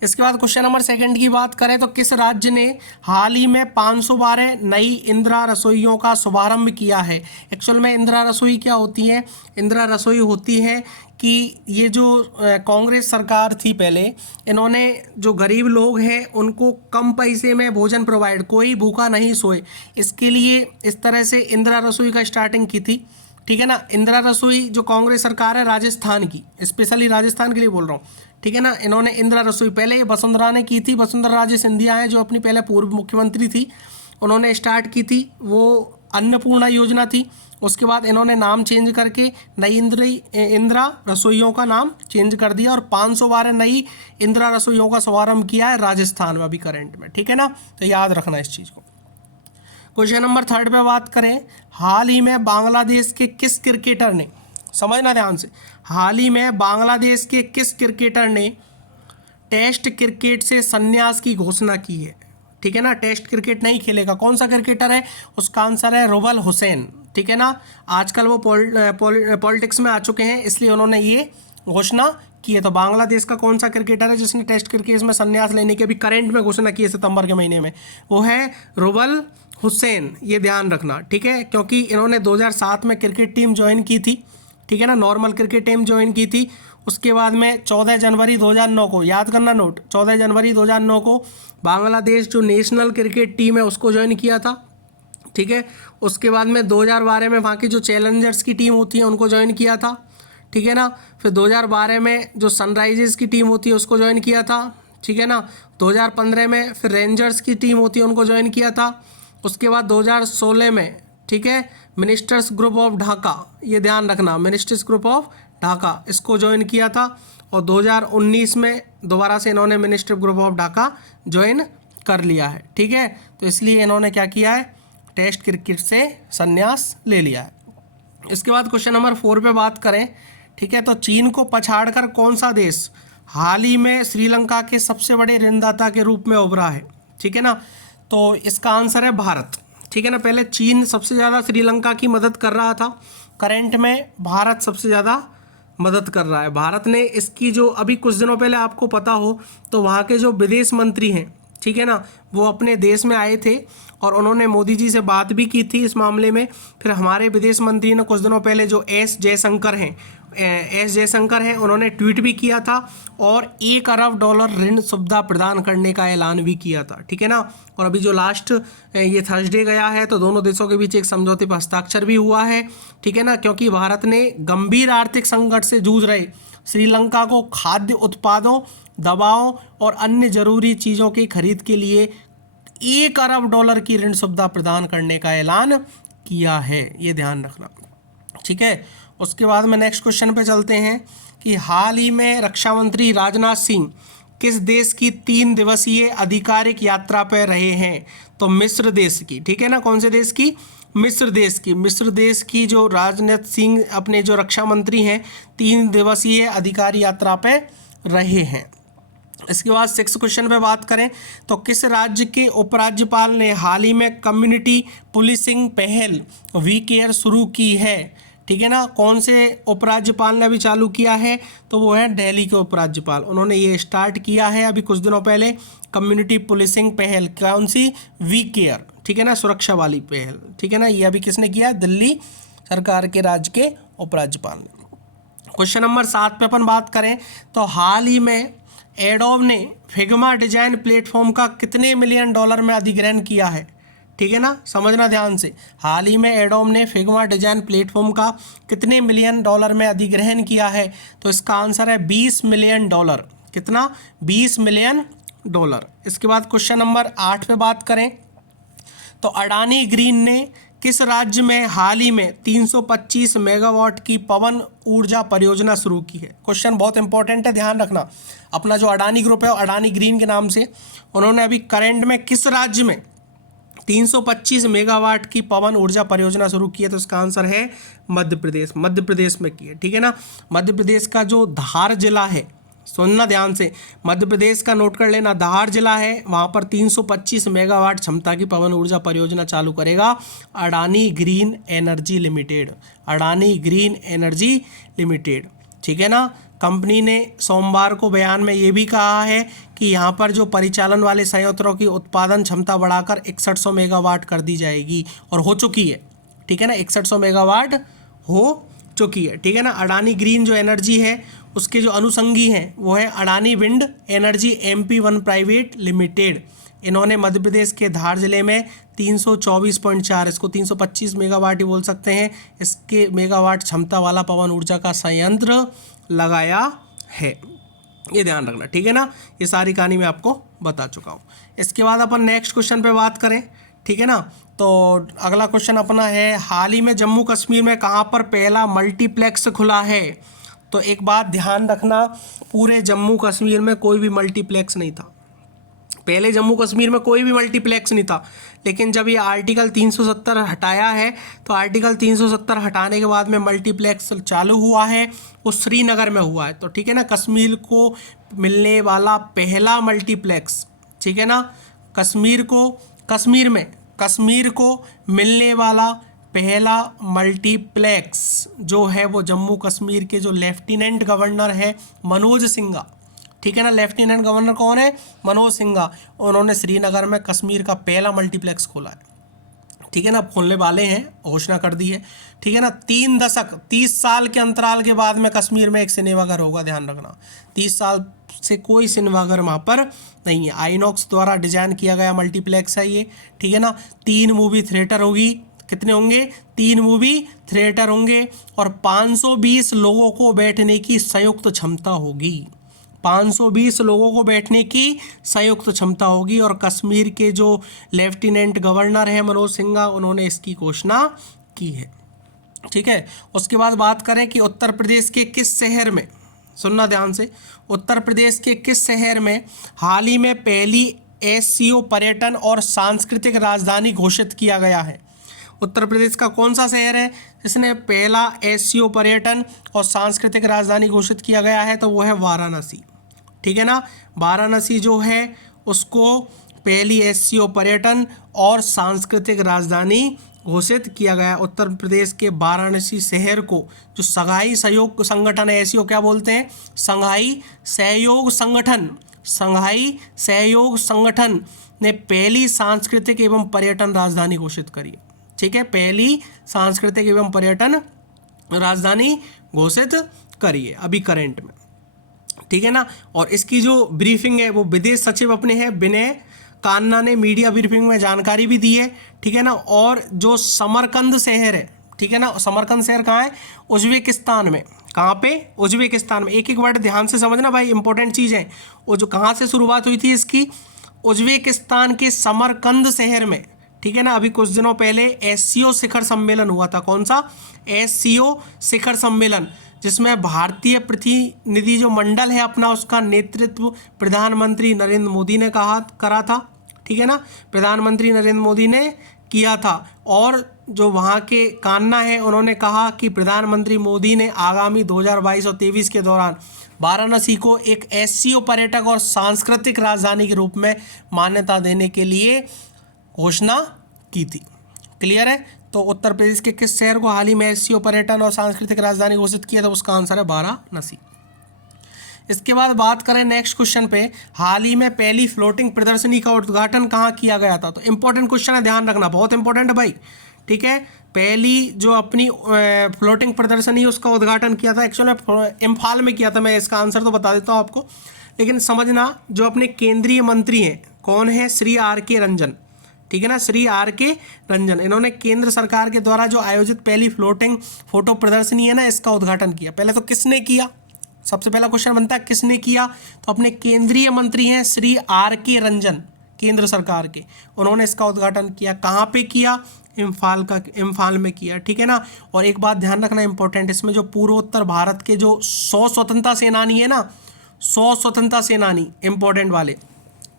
इसके बाद क्वेश्चन नंबर 2 की बात करें तो किस राज्य ने हाल ही में 512 नई इंदिरा रसोइयों का शुभारंभ किया है। एक्चुअल में इंदिरा रसोई क्या होती है? इंदिरा रसोई होती है कि ये जो कांग्रेस सरकार थी पहले, इन्होंने जो गरीब लोग हैं उनको कम पैसे में भोजन प्रोवाइड, कोई भूखा नहीं सोए, इसके लिए इस तरह से इंदिरा रसोई का स्टार्टिंग की थी। ठीक है ना। इंदिरा रसोई जो कांग्रेस सरकार है राजस्थान की, स्पेशली राजस्थान के लिए बोल रहा हूँ, ठीक है ना। इन्होंने इंदिरा रसोई पहले ये वसुंधरा ने की थी, वसुंधरा राजे सिंधिया हैं जो अपनी पहले पूर्व मुख्यमंत्री थी, उन्होंने स्टार्ट की थी, वो अन्नपूर्णा योजना थी। उसके बाद इन्होंने नाम चेंज करके नई इंदिरा रसोइयों का नाम चेंज कर दिया और 512 नई इंदिरा रसोइयों का शुभारंभ किया है राजस्थान में अभी करंट में। ठीक है ना, तो याद रखना इस चीज़ को। क्वेश्चन नंबर 3 पे बात करें, हाल ही में बांग्लादेश के किस क्रिकेटर ने, समझना ध्यान से, हाल ही में बांग्लादेश के किस क्रिकेटर ने टेस्ट क्रिकेट से संन्यास की घोषणा की है। ठीक है ना, टेस्ट क्रिकेट नहीं खेलेगा। कौन सा क्रिकेटर है? उसका आंसर है रुबल हुसैन। ठीक है ना, आजकल वो पॉलिटिक्स में आ चुके हैं, इसलिए उन्होंने ये घोषणा की है। तो बांग्लादेश का कौन सा क्रिकेटर है जिसने टेस्ट क्रिकेट में संन्यास लेने की अभी करंट में घोषणा की है सितंबर के महीने में? वो है रुबल हुसैन, ये ध्यान रखना। ठीक है, क्योंकि इन्होंने 2007 में क्रिकेट टीम ज्वाइन की थी। ठीक है ना, नॉर्मल क्रिकेट टीम ज्वाइन की थी। उसके बाद में 14 जनवरी 2009 को, याद करना नोट, 14 जनवरी 2009 को बांग्लादेश जो नेशनल क्रिकेट टीम है उसको ज्वाइन किया था। ठीक है, उसके बाद में 2012 में वहाँ की जो चैलेंजर्स की टीम होती है उनको ज्वाइन किया था। ठीक है ना, फिर 2012 में जो सनराइजर्स की टीम होती है उसको ज्वाइन किया था। ठीक है ना, 2015 में फिर रेंजर्स की टीम होती है उनको ज्वाइन किया था। उसके बाद 2016 में, ठीक है, मिनिस्टर्स ग्रुप ऑफ ढाका, ये ध्यान रखना, मिनिस्टर्स ग्रुप ऑफ ढाका इसको ज्वाइन किया था। और 2019 में दोबारा से इन्होंने minister group of Dhaka join कर लिया है। ठीक है, तो इसलिए इन्होंने क्या किया है, टेस्ट क्रिकेट से संन्यास ले लिया है। इसके बाद क्वेश्चन नंबर 4 पे बात करें, ठीक है, तो चीन को पछाड़कर कौन सा देश हाल ही में श्रीलंका के सबसे बड़े ऋणदाता के रूप में उभरा है? ठीक है ना, तो इसका आंसर है भारत। ठीक है ना, पहले चीन सबसे ज़्यादा श्रीलंका की मदद कर रहा था, करंट में भारत सबसे ज़्यादा मदद कर रहा है। भारत ने इसकी जो अभी कुछ दिनों पहले आपको पता हो तो वहाँ के जो विदेश मंत्री हैं, ठीक है ना, वो अपने देश में आए थे और उन्होंने मोदी जी से बात भी की थी इस मामले में। फिर हमारे विदेश मंत्री ने कुछ दिनों पहले जो एस जयशंकर हैं उन्होंने ट्वीट भी किया था और $1 अरब ऋण सुविधा प्रदान करने का ऐलान भी किया था। ठीक है ना, और अभी जो लास्ट ये थर्सडे गया है तो दोनों देशों के बीच एक समझौते पर हस्ताक्षर भी हुआ है। ठीक है ना, क्योंकि भारत ने गंभीर आर्थिक संकट से जूझ रहे श्रीलंका को खाद्य उत्पादों, दवाओं और अन्य जरूरी चीज़ों की खरीद के लिए $1 अरब की ऋण सुविधा प्रदान करने का ऐलान किया है, ये ध्यान रखना। ठीक है, उसके बाद में नेक्स्ट क्वेश्चन पे चलते हैं कि हाल ही में रक्षा मंत्री राजनाथ सिंह किस देश की 3 दिवसीय आधिकारिक यात्रा पर रहे हैं? तो मिस्र देश की। ठीक है ना, कौन से देश की? मिस्र देश की। मिस्र देश की जो राजनाथ सिंह अपने जो रक्षा मंत्री हैं 3 दिवसीय अधिकारी यात्रा पे रहे हैं। इसके बाद 6 क्वेश्चन पे बात करें तो किस राज्य के उपराज्यपाल ने हाल ही में कम्युनिटी पुलिसिंग पहल वी केयर शुरू की है? ठीक है ना, कौन से उपराज्यपाल ने अभी चालू किया है? तो वो है दिल्ली के उपराज्यपाल, उन्होंने ये स्टार्ट किया है अभी कुछ दिनों पहले कम्युनिटी पुलिसिंग पहल। कौन सी? We care. ठीक है ना, सुरक्षा वाली पहल। ठीक है ना, ये अभी किसने किया? दिल्ली सरकार के राज्य के उपराज्यपाल ने। क्वेश्चन नंबर 7 पे अपन बात करें तो हाल ही में एडोब ने फिग्मा डिजाइन प्लेटफॉर्म का कितने $1 मिलियन में अधिग्रहण किया है? ठीक है ना, समझना ध्यान से, हाल ही में एडोब ने फिग्मा डिजाइन प्लेटफॉर्म का कितने $1 मिलियन में अधिग्रहण किया है? तो इसका आंसर है $20 मिलियन। कितना? $20 मिलियन। इसके बाद क्वेश्चन नंबर 8 पे बात करें तो अडानी ग्रीन ने किस राज्य में हाल ही में 325 मेगावाट की पवन ऊर्जा परियोजना शुरू की है? क्वेश्चन बहुत इंपॉर्टेंट है, ध्यान रखना। अपना जो अडानी ग्रुप है अडानी ग्रीन के नाम से, उन्होंने अभी करंट में किस राज्य में 325 मेगावाट की पवन ऊर्जा परियोजना शुरू की है? तो इसका आंसर है मध्य प्रदेश। मध्य प्रदेश में की है। ठीक है ना, मध्य प्रदेश का जो धार जिला है, सुनना ध्यान से, मध्य प्रदेश का नोट कर लेना, धार जिला है, वहाँ पर 325 मेगावाट क्षमता की पवन ऊर्जा परियोजना चालू करेगा Adani green energy limited, Adani green energy limited. ठीक है ना। कंपनी ने सोमवार को बयान में ये भी कहा है कि यहाँ पर जो परिचालन वाले संयंत्रों की उत्पादन क्षमता बढ़ाकर 6100 मेगावाट कर दी जाएगी, और हो चुकी है। ठीक है ना, 6100 मेगावाट हो चुकी है। ठीक है ना। अडानी ग्रीन जो एनर्जी है उसके जो अनुषंगी हैं वो है Adani wind energy MP1 private limited. इन्होंने मध्य प्रदेश के धार जिले में 324.4, इसको 325 मेगावाट ही बोल सकते हैं, इसके मेगावाट क्षमता वाला पवन ऊर्जा का संयंत्र लगाया है। ये ध्यान रखना। ठीक है ना। ये सारी कहानी मैं आपको बता चुका हूँ। इसके बाद अपन नेक्स्ट क्वेश्चन पे बात करें। ठीक है ना। तो अगला क्वेश्चन अपना है, हाल ही में जम्मू कश्मीर में कहाँ पर पहला मल्टीप्लेक्स खुला है? तो एक बात ध्यान रखना, पूरे जम्मू कश्मीर में कोई भी मल्टीप्लेक्स नहीं था। पहले जम्मू कश्मीर में कोई भी मल्टीप्लेक्स नहीं था, लेकिन जब ये आर्टिकल 370 हटाया है तो आर्टिकल 370 हटाने के बाद में मल्टीप्लेक्स चालू हुआ है, वो श्रीनगर में हुआ है। तो ठीक है ना, कश्मीर को मिलने वाला पहला मल्टीप्लेक्स, ठीक है ना, कश्मीर को मिलने वाला पहला मल्टीप्लेक्स जो है वो जम्मू कश्मीर के जो लेफ्टिनेंट गवर्नर है मनोज सिन्हा। ठीक है ना, लेफ्टिनेंट गवर्नर कौन है? मनोज सिन्हा। उन्होंने श्रीनगर में कश्मीर का पहला मल्टीप्लेक्स खोला है। ठीक है ना, खोलने वाले हैं, घोषणा कर दी है। ठीक है ना, 3 दशक 30 साल के अंतराल के बाद में कश्मीर में एक सिनेमाघर होगा, ध्यान रखना। 30 साल से कोई सिनेमाघर वहाँ पर नहीं है। आइनॉक्स द्वारा डिजाइन किया गया मल्टीप्लेक्स है ये। ठीक है ना, 3 मूवी थिएटर होगी। कितने होंगे? 3 मूवी थिएटर होंगे और 520 लोगों को बैठने की संयुक्त क्षमता होगी। 520 लोगों को बैठने की संयुक्त क्षमता होगी। और कश्मीर के जो लेफ्टिनेंट गवर्नर है मनोज सिन्हा, उन्होंने इसकी घोषणा की है। ठीक है। उसके बाद बात करें कि उत्तर प्रदेश के किस शहर में, सुनना ध्यान से, उत्तर प्रदेश के किस शहर में हाल ही में पहली SCO पर्यटन और सांस्कृतिक राजधानी घोषित किया गया है? उत्तर प्रदेश का कौन सा शहर है जिसने पहला SCO पर्यटन और सांस्कृतिक राजधानी घोषित किया गया है? तो वो है वाराणसी। ठीक है ना, वाराणसी जो है उसको पहली SCO पर्यटन और सांस्कृतिक राजधानी घोषित किया गया। उत्तर प्रदेश के वाराणसी शहर को जो शंघाई सहयोग संगठन है, SCO क्या बोलते हैं? शंघाई सहयोग संगठन ने पहली सांस्कृतिक एवं पर्यटन राजधानी घोषित करी। ठीक है, पहली सांस्कृतिक एवं पर्यटन राजधानी घोषित करी है अभी करंट में। ठीक है ना। और इसकी जो ब्रीफिंग है वो विदेश सचिव अपने हैं विनय कान्ना ने मीडिया ब्रीफिंग में जानकारी भी दी है। ठीक है ना। और जो समरकंद शहर है, ठीक है ना, समरकंद शहर कहाँ है? उज्बेकिस्तान में। कहाँ पे? उज्बेकिस्तान में। एक एक वर्ड ध्यान से समझना भाई, इंपॉर्टेंट चीज़ है। वो जो कहाँ से शुरुआत हुई थी इसकी? उज्बेकिस्तान के समरकंद शहर में। ठीक है ना। अभी कुछ दिनों पहले SCO शिखर सम्मेलन हुआ था। कौन सा? SCO शिखर सम्मेलन, जिसमें भारतीय प्रतिनिधि जो मंडल है अपना, उसका नेतृत्व प्रधानमंत्री नरेंद्र मोदी ने करा था। ठीक है ना, प्रधानमंत्री नरेंद्र मोदी ने किया था। और जो वहाँ के कान्ना है, उन्होंने कहा कि प्रधानमंत्री मोदी ने आगामी 2022 और 23 के दौरान वाराणसी को एक SCO पर्यटक और सांस्कृतिक राजधानी के रूप में मान्यता देने के लिए घोषणा की थी। क्लियर है? तो उत्तर प्रदेश के किस शहर को हाल ही में SCO पर्यटन और सांस्कृतिक राजधानी घोषित किया था? उसका आंसर है वाराणसी। इसके बाद बात करें नेक्स्ट क्वेश्चन पे, हाल ही में पहली फ्लोटिंग प्रदर्शनी का उद्घाटन कहाँ किया गया था? तो इंपॉर्टेंट क्वेश्चन है, ध्यान रखना, बहुत इंपॉर्टेंट है भाई। ठीक है, पहली जो अपनी फ्लोटिंग प्रदर्शनी उसका उद्घाटन किया था एक्चुअल में इम्फाल में किया था। मैं इसका आंसर तो बता देता हूँ आपको, लेकिन समझना, जो अपने केंद्रीय मंत्री हैं, कौन है? श्री RK रंजन। ठीक है ना, श्री RK रंजन, इन्होंने केंद्र सरकार के द्वारा जो आयोजित पहली फ्लोटिंग फोटो प्रदर्शनी है ना, इसका उद्घाटन किया। पहले तो किसने किया? सबसे पहला क्वेश्चन बनता है किसने किया? तो अपने केंद्रीय मंत्री हैं श्री RK रंजन, केंद्र सरकार के, उन्होंने इसका उद्घाटन किया। कहाँ पे किया? इम्फाल में किया। ठीक है ना। और एक बात ध्यान रखना इंपॉर्टेंट, इसमें जो पूर्वोत्तर भारत के जो 100 स्वतंत्रता सेनानी है ना, 100 स्वतंत्रता सेनानी इंपॉर्टेंट वाले,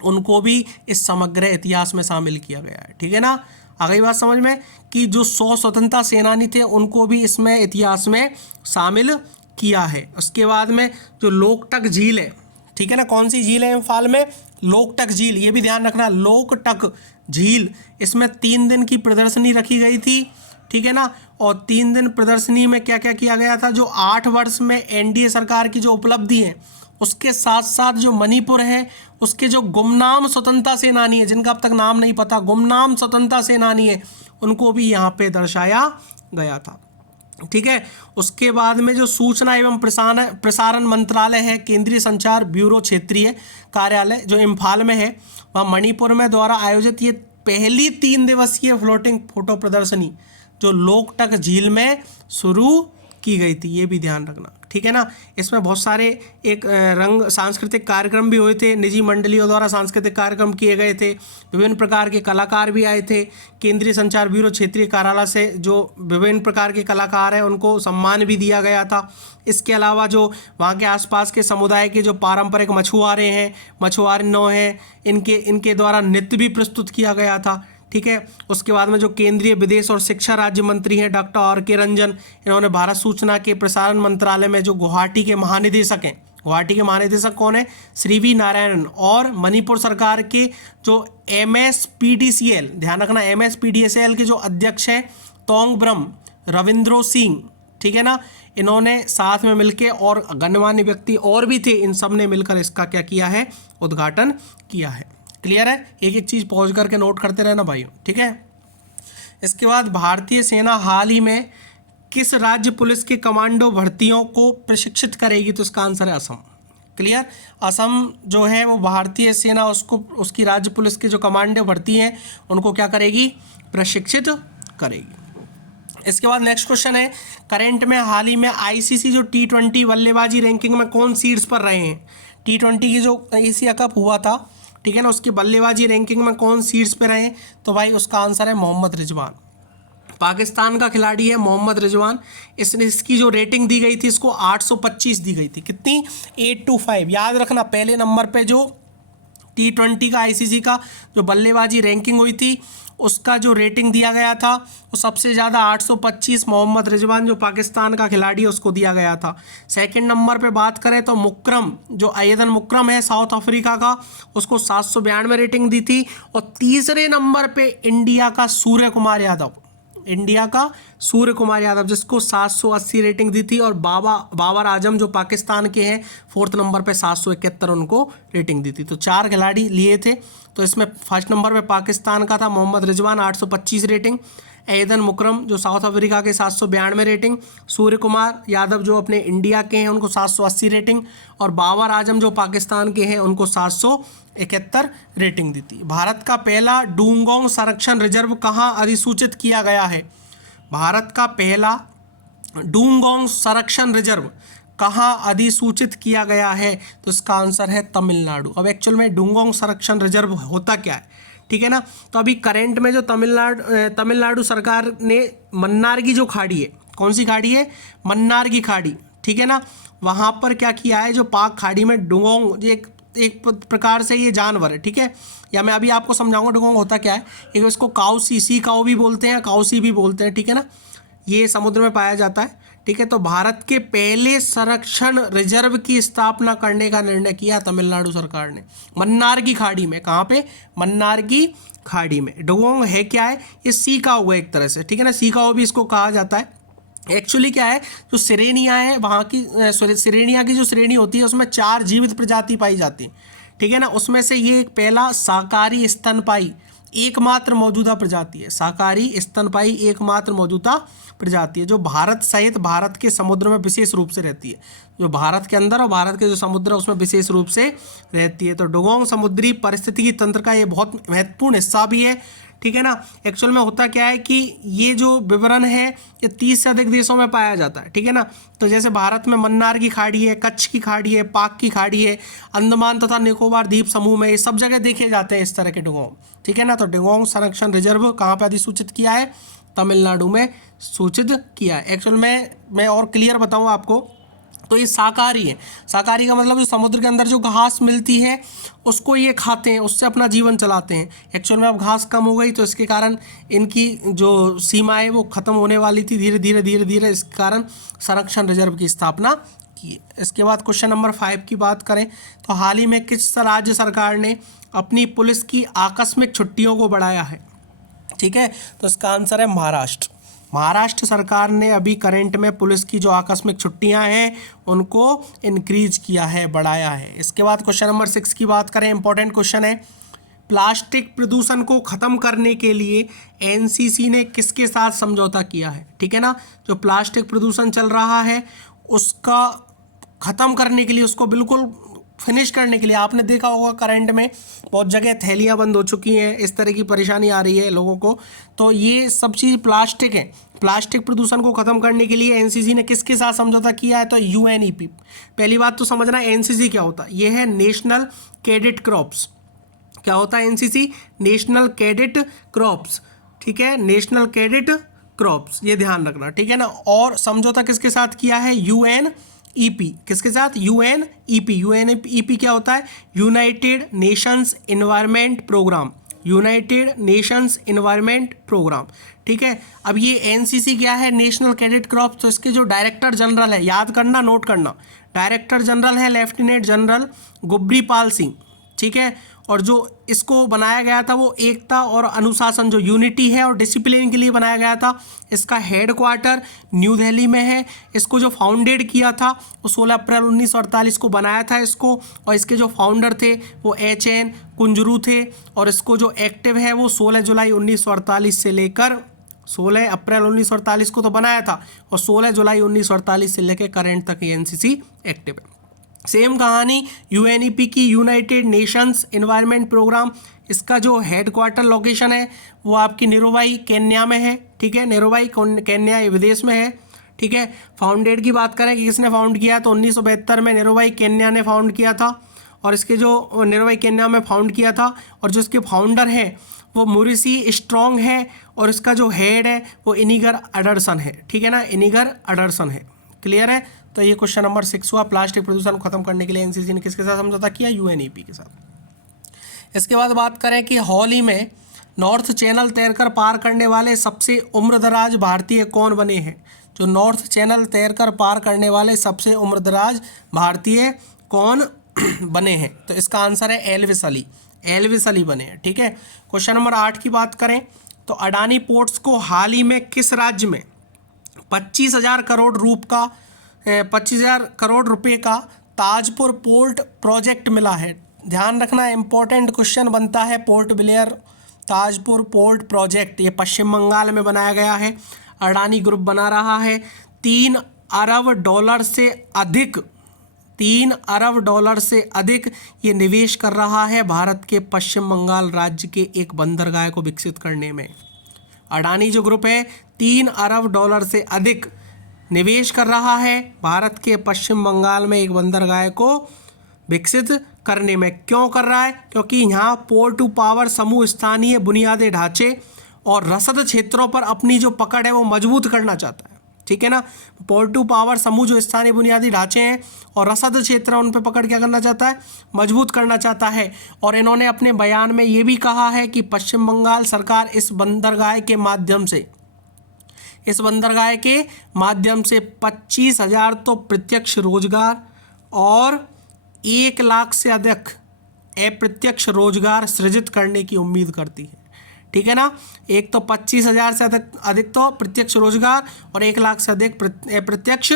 उनको भी इस समग्र इतिहास में शामिल किया गया है। ठीक है ना, आ गई बात समझ में कि जो 100 स्वतंत्रता सेनानी थे उनको भी इसमें इतिहास में शामिल किया है। उसके बाद में जो लोकटक झील है, ठीक है ना, कौन सी झील है इम्फाल में? लोकटक झील, ये भी ध्यान रखना, लोकटक झील, इसमें 3 दिन की प्रदर्शनी रखी गई थी, ठीक है ना। और 3 दिन प्रदर्शनी में क्या क्या किया गया था? जो 8 वर्ष में एनडीए सरकार की जो उपलब्धि है, उसके साथ साथ जो मणिपुर है उसके जो गुमनाम स्वतंत्रता सेनानी है, जिनका अब तक नाम नहीं पता, गुमनाम स्वतंत्रता सेनानी है, उनको भी यहाँ पे दर्शाया गया था, ठीक है। उसके बाद में जो सूचना एवं प्रसारण मंत्रालय है, केंद्रीय संचार ब्यूरो क्षेत्रीय कार्यालय जो इम्फाल में है, वहाँ मणिपुर में द्वारा आयोजित ये पहली 3 दिवसीय फ्लोटिंग फोटो प्रदर्शनी जो लोकटक झील में शुरू की गई थी, ये भी ध्यान रखना, ठीक है ना। इसमें बहुत सारे एक रंग सांस्कृतिक कार्यक्रम भी हुए थे, निजी मंडलियों द्वारा सांस्कृतिक कार्यक्रम किए गए थे, विभिन्न प्रकार के कलाकार भी आए थे। केंद्रीय संचार ब्यूरो क्षेत्रीय कार्यालय से जो विभिन्न प्रकार के कलाकार हैं उनको सम्मान भी दिया गया था। इसके अलावा जो वहाँ के आसपास के समुदाय के जो पारंपरिक मछुआरे हैं, मछुआरिनों हैं, इनके द्वारा नृत्य भी प्रस्तुत किया गया था, ठीक है। उसके बाद में जो केंद्रीय विदेश और शिक्षा राज्य मंत्री हैं डॉक्टर R.K. रंजन, इन्होंने भारत सूचना के प्रसारण मंत्रालय में जो गुवाहाटी के महानिदेशक हैं, गुवाहाटी के महानिदेशक कौन है? श्री वी नारायणन, और मणिपुर सरकार के जो MSPDCL, ध्यान रखना MSPDCL के जो अध्यक्ष हैं तोंग ब्रह्म रविंद्रो सिंह, ठीक है ना, इन्होंने साथ में मिलकर, और गणमान्य व्यक्ति और भी थे, इन सब ने मिलकर इसका क्या किया है? उद्घाटन किया है। क्लियर है? एक एक चीज़ पहुँच करके नोट करते रहना भाइयों, ठीक है। इसके बाद भारतीय सेना हाल ही में किस राज्य पुलिस के कमांडो भर्तियों को प्रशिक्षित करेगी? तो इसका आंसर है असम। क्लियर? असम जो है वो भारतीय सेना उसकी राज्य पुलिस के जो कमांडो भर्ती हैं उनको क्या करेगी? प्रशिक्षित करेगी। इसके बाद नेक्स्ट क्वेश्चन है, करंट में हाल ही में ICC जो T20 बल्लेबाजी रैंकिंग में कौन सीड्स पर रहे हैं? T20 की जो एशिया कप हुआ था, ठीक है ना, उसकी बल्लेबाजी रैंकिंग में कौन सीड्स पे रहे? तो भाई उसका आंसर है मोहम्मद रिजवान। पाकिस्तान का खिलाड़ी है मोहम्मद रिजवान। इसकी जो रेटिंग दी गई थी, इसको 825 दी गई थी। कितनी? 825। याद रखना, पहले नंबर पे जो T20 का ICC का जो बल्लेबाजी रैंकिंग हुई थी, उसका जो रेटिंग दिया गया था वो सबसे ज़्यादा 825 मोहम्मद रिजवान जो पाकिस्तान का खिलाड़ी है उसको दिया गया था। सेकंड नंबर पे बात करें तो मुकरम, जो अयदन मुकरम है साउथ अफ्रीका का, उसको 792 रेटिंग दी थी। और तीसरे नंबर पे इंडिया का सूर्य कुमार यादव, जिसको 780 रेटिंग दी थी। और बाबर आजम जो पाकिस्तान के हैं, 4th नंबर पे 771 उनको रेटिंग दी थी। तो 4 खिलाड़ी लिए थे। तो इसमें फर्स्ट नंबर पे पाकिस्तान का था मोहम्मद रिजवान 825 रेटिंग, एदन मुकरम जो साउथ अफ्रीका के 792 रेटिंग, सूर्य कुमार यादव जो अपने इंडिया के हैं उनको 780 रेटिंग, और बाबर आजम जो पाकिस्तान के हैं उनको 771 रेटिंग दी थी। भारत का पहला डुंगोंग संरक्षण रिजर्व कहाँ अधिसूचित किया गया है? भारत का पहला डुंगोंग संरक्षण रिजर्व कहाँ अधिसूचित किया गया है? तो इसका आंसर है तमिलनाडु। अब एक्चुअल में डुंगोंग संरक्षण रिजर्व होता क्या है, ठीक है ना। तो अभी करंट में जो तमिलनाडु सरकार ने मन्नार की जो खाड़ी है, कौन सी खाड़ी है? मन्नार की खाड़ी, ठीक है ना, वहाँ पर क्या किया है? जो पाक खाड़ी में डुंगोंग एक प्रकार से ये जानवर है, ठीक है, या मैं अभी आपको समझाऊंगा डुगोंग होता क्या है। एक इसको काउसी, सी काउ भी बोलते हैं, काउसी भी बोलते हैं, ठीक है ना, ये समुद्र में पाया जाता है, ठीक है। तो भारत के पहले संरक्षण रिजर्व की स्थापना करने का निर्णय किया तमिलनाडु सरकार ने मन्नार की खाड़ी में। कहाँ पे? मन्नार की खाड़ी में। डुगोंग है क्या है? ये सी काउ है एक तरह से, ठीक है ना, सी काउ भी इसको कहा जाता है। एक्चुअली क्या है, जो सिरेनिया है वहाँ की, सिरेनिया की जो श्रेणी होती है उसमें 4 जीवित प्रजाति पाई जाती है, ठीक है ना। उसमें से ये एक पहला शाकाहारी स्तनपाई एकमात्र मौजूदा प्रजाति है। शाकाहारी स्तनपाई एकमात्र मौजूदा प्रजाति है जो भारत सहित भारत के समुद्र में विशेष रूप से रहती है। जो भारत के अंदर और भारत के जो समुद्र है उसमें विशेष रूप से रहती है। तो डुगोंग समुद्री पारिस्थितिकी तंत्र का ये बहुत महत्वपूर्ण हिस्सा भी है, ठीक है ना। एक्चुअल में होता क्या है कि ये जो विवरण है ये 30 से अधिक देशों में पाया जाता है, ठीक है ना। तो जैसे भारत में मन्नार की खाड़ी है, कच्छ की खाड़ी है, पाक की खाड़ी है, अंडमान तथा निकोबार द्वीप समूह में, ये सब जगह देखे जाते हैं इस तरह के डुगोंग, ठीक है ना। तो डुगोंग संरक्षण रिजर्व कहाँ पर अधिसूचित किया है? तमिलनाडु में सूचित किया है। एक्चुअल में मैं और क्लियर बताऊँ आपको तो ये शाकाहारी है। शाकाहारी का मतलब जो समुद्र के अंदर जो घास मिलती है उसको ये खाते हैं, उससे अपना जीवन चलाते हैं। एक्चुअल में अब घास कम हो गई तो इसके कारण इनकी जो सीमा है वो ख़त्म होने वाली थी धीरे धीरे धीरे धीरे, इसके कारण संरक्षण रिजर्व की स्थापना की। इसके बाद क्वेश्चन नंबर 5 की बात करें तो हाल ही में किस राज्य सरकार ने अपनी पुलिस की आकस्मिक छुट्टियों को बढ़ाया है? ठीक है, तो इसका आंसर है महाराष्ट्र। महाराष्ट्र सरकार ने अभी करंट में पुलिस की जो आकस्मिक छुट्टियां हैं उनको इंक्रीज किया है, बढ़ाया है। इसके बाद क्वेश्चन नंबर 6 की बात करें, इंपॉर्टेंट क्वेश्चन है, प्लास्टिक प्रदूषण को ख़त्म करने के लिए एनसीसी ने किसके साथ समझौता किया है? ठीक है ना, जो प्लास्टिक प्रदूषण चल रहा है उसका ख़त्म करने के लिए, उसको बिल्कुल फिनिश करने के लिए, आपने देखा होगा करंट में बहुत जगह थैलियाँ बंद हो चुकी हैं, इस तरह की परेशानी आ रही है लोगों को, तो ये सब चीज़ प्लास्टिक है। प्लास्टिक प्रदूषण को ख़त्म करने के लिए एनसीसी ने किसके साथ समझौता किया है? तो यूएनईपी। पहली बात तो समझना एनसीसी क्या होता है, ये है नेशनल कैडेट क्रॉप्स। क्या होता है एनसीसी? National Cadet crops. ठीक है, नेशनल कैडेट क्रॉप्स, ये ध्यान रखना, ठीक है ना। और समझौता किसके साथ किया है? यूएनईपी। किसके साथ? यूएनईपी। यूएनईपी क्या होता है? United Nations Environment Programme. United Nations Environment Programme. ठीक है, अब ये एनसीसी क्या है? National Cadet Corps. तो इसके जो डायरेक्टर जनरल है, याद करना, नोट करना, डायरेक्टर जनरल है लेफ्टिनेंट जनरल गुब्रीपाल सिंह। ठीक है, और जो इसको बनाया गया था वो एकता और अनुशासन, जो यूनिटी है और डिसिप्लिन के लिए बनाया गया था। इसका हेडक्वार्टर न्यू दिल्ली में है। इसको जो फाउंडेड किया था वो 16 अप्रैल 1948 को बनाया था इसको, और इसके जो फाउंडर थे वो एच.एन. कुंजरू थे, और इसको जो एक्टिव है वो 16 जुलाई 1948 से लेकर 16 अप्रैल 1948 को तो बनाया था, और 16 जुलाई 1948 से लेकर करंट तक ये एनसीसी एक्टिव है। सेम कहानी यूएनईपी की, यूनाइटेड नेशंस एनवायरनमेंट प्रोग्राम। इसका जो हेडक्वार्टर लोकेशन है वो आपकी निरोवाई केन्या में है। ठीक है, निरोवाई केन्या ये विदेश में है। ठीक है, फाउंडेड की बात करें कि किसने फाउंड किया, तो 1972 में निरोवाई केन्या ने फाउंड किया था, और इसके जो निरोवाई केन्या में फाउंड किया था, और जो इसके फाउंडर हैं वो मुरिसी स्ट्रॉन्ग है, और इसका जो हेड है वो इनिगर एडरसन है। ठीक है ना, इनिगर एडरसन है। क्लियर है, तो ये क्वेश्चन नंबर 6 हुआ। प्लास्टिक प्रदूषण को खत्म करने के लिए एनसीसी ने किसके साथ समझौता किया? यूएनईपी के साथ। इसके बाद बात करें कि हाल ही में नॉर्थ चैनल तैरकर पार करने वाले सबसे उम्रदराज भारतीय कौन बने हैं? जो नॉर्थ चैनल तैरकर पार करने वाले सबसे उम्रदराज भारतीय कौन बने हैं? तो इसका आंसर है एल्विस अली। एल्विस अली बने हैं। ठीक है, क्वेश्चन नंबर 8 की बात करें तो अडानी पोर्ट्स को हाल ही में किस राज्य में 25,000 करोड़ रुपए का ताजपुर पोर्ट प्रोजेक्ट मिला है? ध्यान रखना, इंपॉर्टेंट क्वेश्चन बनता है। Port Blair Tajpur port project, ये पश्चिम बंगाल में बनाया गया है। अडानी ग्रुप बना रहा है। 3 अरब डॉलर से अधिक, 3 अरब डॉलर से अधिक ये निवेश कर रहा है भारत के पश्चिम बंगाल राज्य के एक बंदरगाह को विकसित करने में। अडानी जो ग्रुप है 3 अरब डॉलर से अधिक निवेश कर रहा है भारत के पश्चिम बंगाल में एक बंदरगाह को विकसित करने में। क्यों कर रहा है? क्योंकि यहाँ पोर्ट टू पावर समूह स्थानीय बुनियादी ढांचे और रसद क्षेत्रों पर अपनी जो पकड़ है वो मजबूत करना चाहता है। ठीक है ना, पोर्ट टू पावर समूह जो स्थानीय बुनियादी ढांचे हैं और रसद क्षेत्र उन पर पकड़ क्या करना चाहता है? मजबूत करना चाहता है। और इन्होंने अपने बयान में ये भी कहा है कि पश्चिम बंगाल सरकार इस बंदरगाह के माध्यम से 25,000 तो प्रत्यक्ष रोजगार और 1 लाख से अधिक अप्रत्यक्ष रोजगार सृजित करने की उम्मीद करती है। ठीक है ना, एक तो 25,000 से अधिक तो प्रत्यक्ष रोजगार और 1 लाख से अधिक अप्रत्यक्ष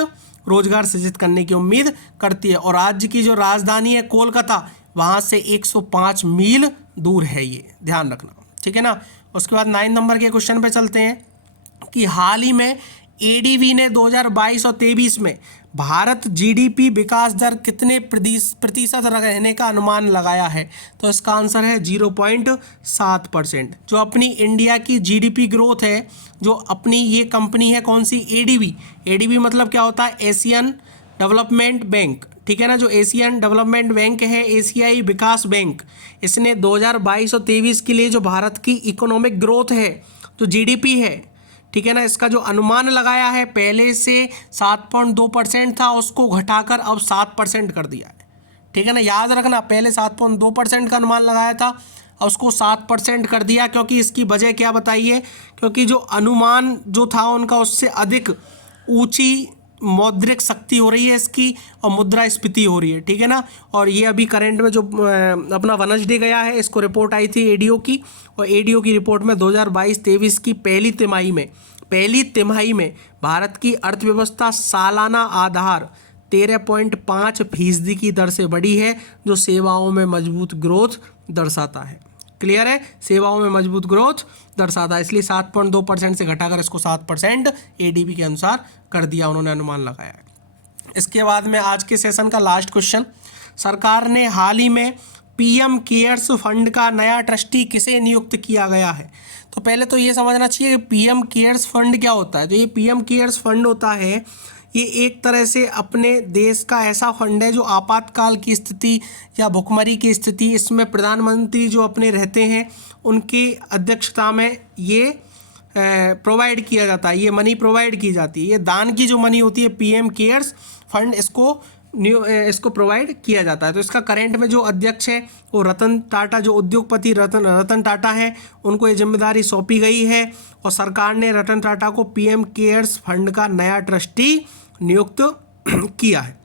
रोजगार सृजित करने की उम्मीद करती है। और राज्य की जो राजधानी है कोलकाता, वहाँ से 105 मील दूर है, ये ध्यान रखना। ठीक है ना, उसके बाद 9 नंबर के क्वेश्चन पे चलते हैं कि हाल ही में एडीबी ने 2022 और 23 में भारत जीडीपी विकास दर कितने प्रतिशत रहने का अनुमान लगाया है? तो इसका आंसर है 0.7%। जो अपनी इंडिया की जीडीपी ग्रोथ है, जो अपनी ये कंपनी है कौन सी? एडीबी। एडीबी मतलब क्या होता है? Asian development bank. ठीक है ना, जो एशियन डेवलपमेंट बैंक है, एशियाई विकास बैंक, इसने 2022 और 23 के लिए जो भारत की इकोनॉमिक ग्रोथ है, जो जीडीपी है, ठीक है ना। इसका जो अनुमान लगाया है पहले से 7.2% था, उसको घटाकर अब 7% कर दिया है। ठीक है ना, याद रखना पहले 7.2% का अनुमान लगाया था, अब उसको 7% कर दिया। क्योंकि इसकी वजह क्या बताइए, क्योंकि जो अनुमान जो था उनका उससे अधिक ऊंची मौद्रिक शक्ति हो रही है इसकी, और मुद्रास्फीति हो रही है। ठीक है ना, और ये अभी करंट में जो अपना वेडनेसडे गया है, इसको रिपोर्ट आई थी एडीओ की, और एडीओ की रिपोर्ट में 2022-23 की पहली तिमाही में भारत की अर्थव्यवस्था सालाना आधार 13.5% की दर से बढ़ी है, जो सेवाओं में मजबूत ग्रोथ दर्शाता है। क्लियर है, सेवाओं में मजबूत ग्रोथ दर्शाता है, इसलिए 7.2% से घटाकर इसको 7% एडीबी के अनुसार कर दिया, उन्होंने अनुमान लगाया है। इसके बाद में आज के सेशन का लास्ट क्वेश्चन, सरकार ने हाल ही में पीएम केयर्स फंड का नया ट्रस्टी किसे नियुक्त किया गया है। तो पहले तो ये समझना चाहिए पीएम केयर्स फंड क्या होता है। तो ये पीएम केयर्स फंड होता है, ये एक तरह से अपने देश का ऐसा फंड है जो आपातकाल की स्थिति या भुखमरी की स्थिति, इसमें प्रधानमंत्री जो अपने रहते हैं उनकी अध्यक्षता में ये प्रोवाइड किया जाता है, ये मनी प्रोवाइड की जाती है। ये दान की जो मनी होती है पीएम केयर्स फंड, इसको प्रोवाइड किया जाता है। तो इसका करंट में जो अध्यक्ष है वो रतन टाटा, जो उद्योगपति रतन टाटा है, उनको ये जिम्मेदारी सौंपी गई है, और सरकार ने रतन टाटा को पीएम केयर्स फंड का नया ट्रस्टी नियुक्त किया है।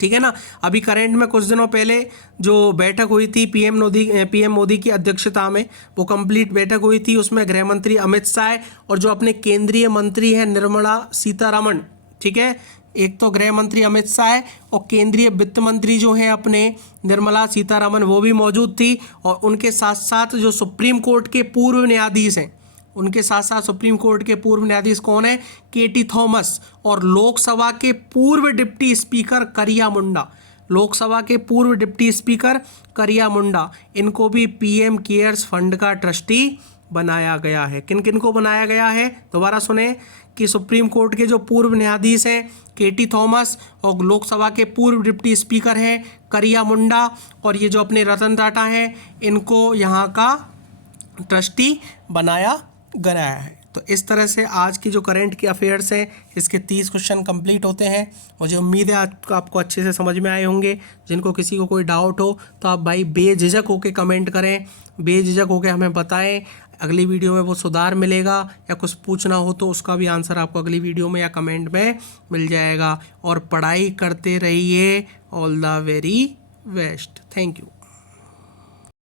ठीक है ना, अभी करंट में कुछ दिनों पहले जो बैठक हुई थी पीएम मोदी की अध्यक्षता में, वो कंप्लीट बैठक हुई थी, उसमें गृह मंत्री अमित शाह और जो अपने केंद्रीय मंत्री हैं निर्मला सीतारमण, ठीक है, एक तो गृह मंत्री अमित शाह और केंद्रीय वित्त मंत्री जो हैं अपने निर्मला सीतारमण, वो भी मौजूद थी, और उनके साथ साथ जो सुप्रीम कोर्ट के पूर्व न्यायाधीश हैं, उनके साथ साथ सुप्रीम कोर्ट के पूर्व न्यायाधीश कौन है, केटी थॉमस, और लोकसभा के पूर्व डिप्टी स्पीकर करिया मुंडा, इनको भी पीएम केयर्स फंड का ट्रस्टी बनाया गया है। किन किन को बनाया गया है, दोबारा सुने, कि सुप्रीम कोर्ट के जो पूर्व न्यायाधीश हैं केटी थॉमस, और लोकसभा के पूर्व डिप्टी स्पीकर हैं करिया मुंडा, और ये जो अपने रतन टाटा हैं, इनको यहाँ का ट्रस्टी बनाया गया है। तो इस तरह से आज की जो करंट के अफेयर्स हैं, इसके 30 क्वेश्चन कंप्लीट होते हैं। मुझे उम्मीद है आज आपको अच्छे से समझ में आए होंगे। जिनको किसी को कोई डाउट हो तो आप भाई बेझिझक होकर कमेंट करें, बेझिझक होकर हमें बताएं, अगली वीडियो में वो सुधार मिलेगा, या कुछ पूछना हो तो उसका भी आंसर आपको अगली वीडियो में या कमेंट में मिल जाएगा। और पढ़ाई करते रहिए। All the very best. Thank you.